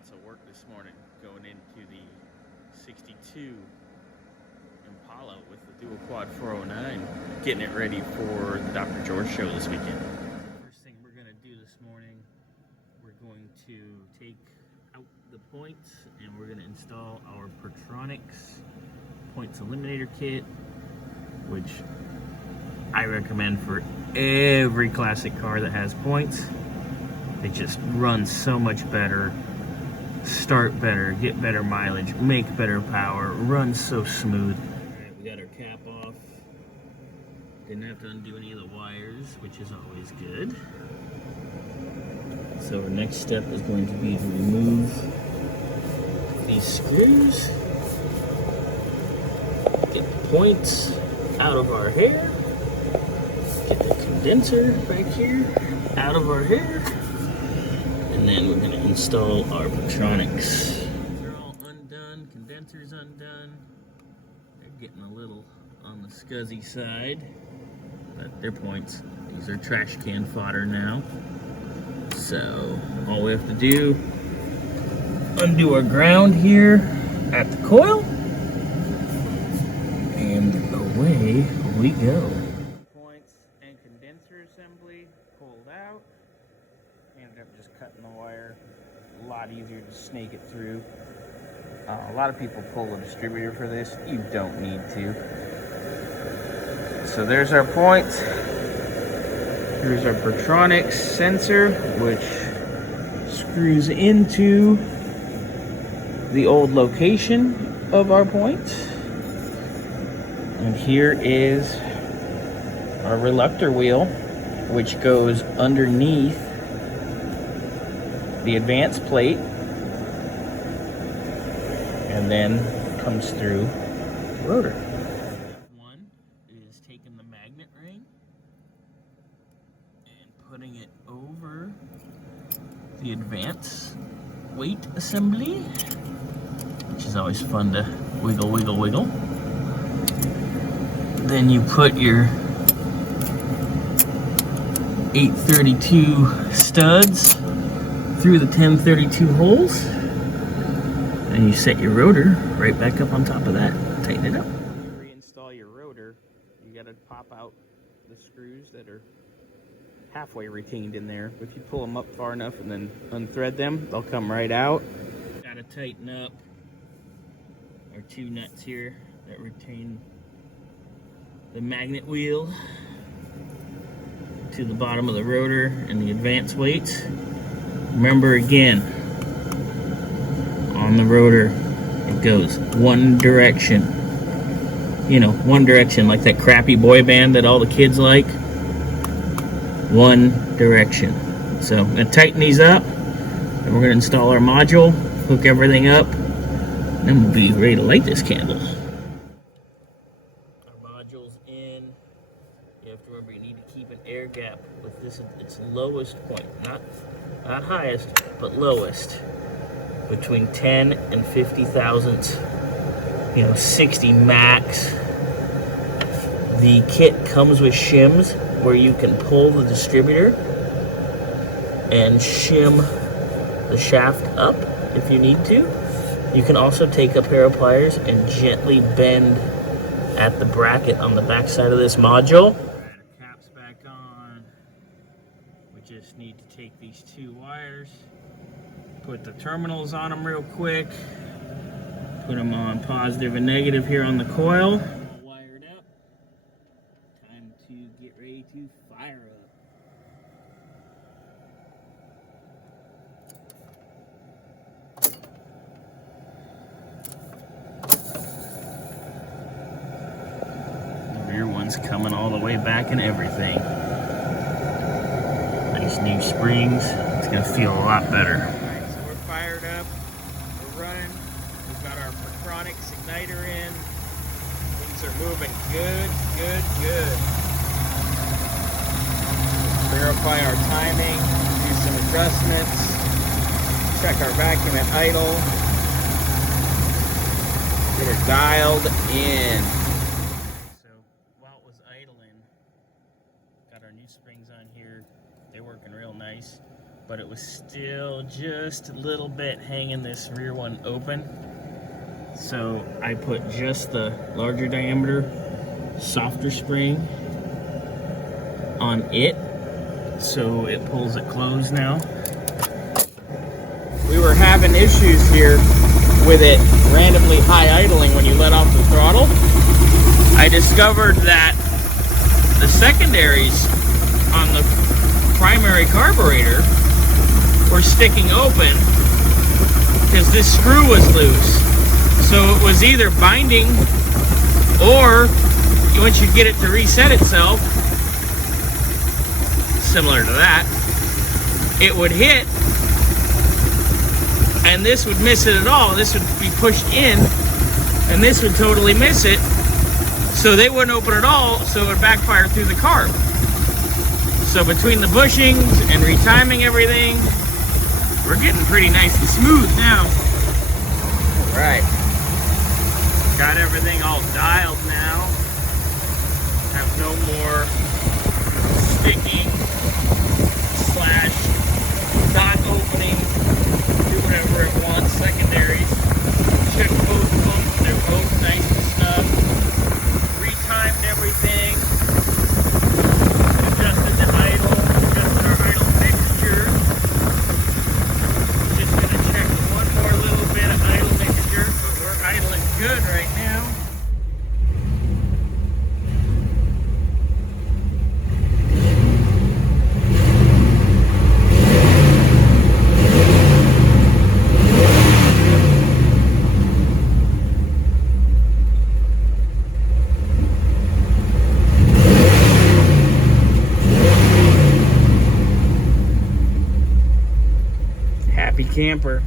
lots of work this morning going into the 62 Impala with the dual quad 409, getting it ready for the Dr. George show this weekend. First thing we're going to do this morning, we're going to take out the points and we're going to install our Pertronix points eliminator kit, which I recommend for every classic car that has points. They just run so much better, start better, get better mileage, make better power, run so smooth. Alright, we got our cap off. Didn't have to undo any of the wires, which is always good. So our next step is going to be to remove these screws, get the points out of our hair, get the condenser back here out of our hair, and then we're going to install our Pertronix. They're all undone, condenser's undone. They're getting a little on the scuzzy side, but they're points. These are trash can fodder now. So all we have to do, undo our ground here at the coil, and away we go. Points and condenser assembly pulled out. Ended up just cutting the wire. A lot easier to snake it through. A lot of people pull a distributor for this. You don't need to. So there's our points. Here's our Pertronix sensor, which screws into the old location of our points. And here is our reluctor wheel, which goes underneath the advance plate and then comes through the rotor. One is taking the magnet ring and putting it over the advance weight assembly, which is always fun to wiggle, wiggle, wiggle. Then you put your 832 studs through the 1032 holes, and you set your rotor right back up on top of that. Tighten it up. To reinstall your rotor, you gotta pop out the screws that are halfway retained in there. If you pull them up far enough and then unthread them, they'll come right out. Gotta tighten up our two nuts here that retain the magnet wheel to the bottom of the rotor and the advance weights. Remember again, on the rotor, it goes one direction. You know, one direction, like that crappy boy band that all the kids like. One direction. So I'm going to tighten these up, and we're going to install our module, hook everything up, and then we'll be ready to light this candle. Our module's in. You have to remember, you need to keep an air gap with this at its lowest point, not highest, but lowest, between 10 and 50 thousandths, 60 max. The kit comes with shims where you can pull the distributor and shim the shaft up if you need to. You can also take a pair of pliers and gently bend at the bracket on the back side of this module. Caps back on. We just need to take these two wires, put the terminals on them real quick, put them on positive and negative here on the coil. All wired up. Time to get ready to fire up. The rear one's coming all the way back and everything. Nice new springs. It's gonna feel a lot better. Alright, so we're fired up. We're running. We've got our Pertronix Ignitor in. Things are moving good, good, good. Verify our timing, do some adjustments, check our vacuum at idle, get her dialed in. So while it was idling, got our new springs on here. They're working real nice. but it was still just a little bit hanging this rear one open. So I put just the larger diameter, softer spring on it, so it pulls it closed now. We were having issues here with it randomly high idling when you let off the throttle. I discovered that the secondaries on the primary carburetor were sticking open because this screw was loose. So it was either binding, or once you get it to reset itself, similar to that, it would hit and this would miss it at all. This would be pushed in and this would totally miss it. So they wouldn't open at all, so it would backfire through the carb. So between the bushings and retiming everything, we're getting pretty nice and smooth now. All right. Got everything all dialed now. Have no more sticking / not opening. Do whatever it wants. Secondaries. Check both of them. They're both nice and snug. Retimed everything. Adjusted the idle. Adjusted our idle mixture. Just gonna check one more little bit of idle mixture, but we're idling good right now. Happy camper.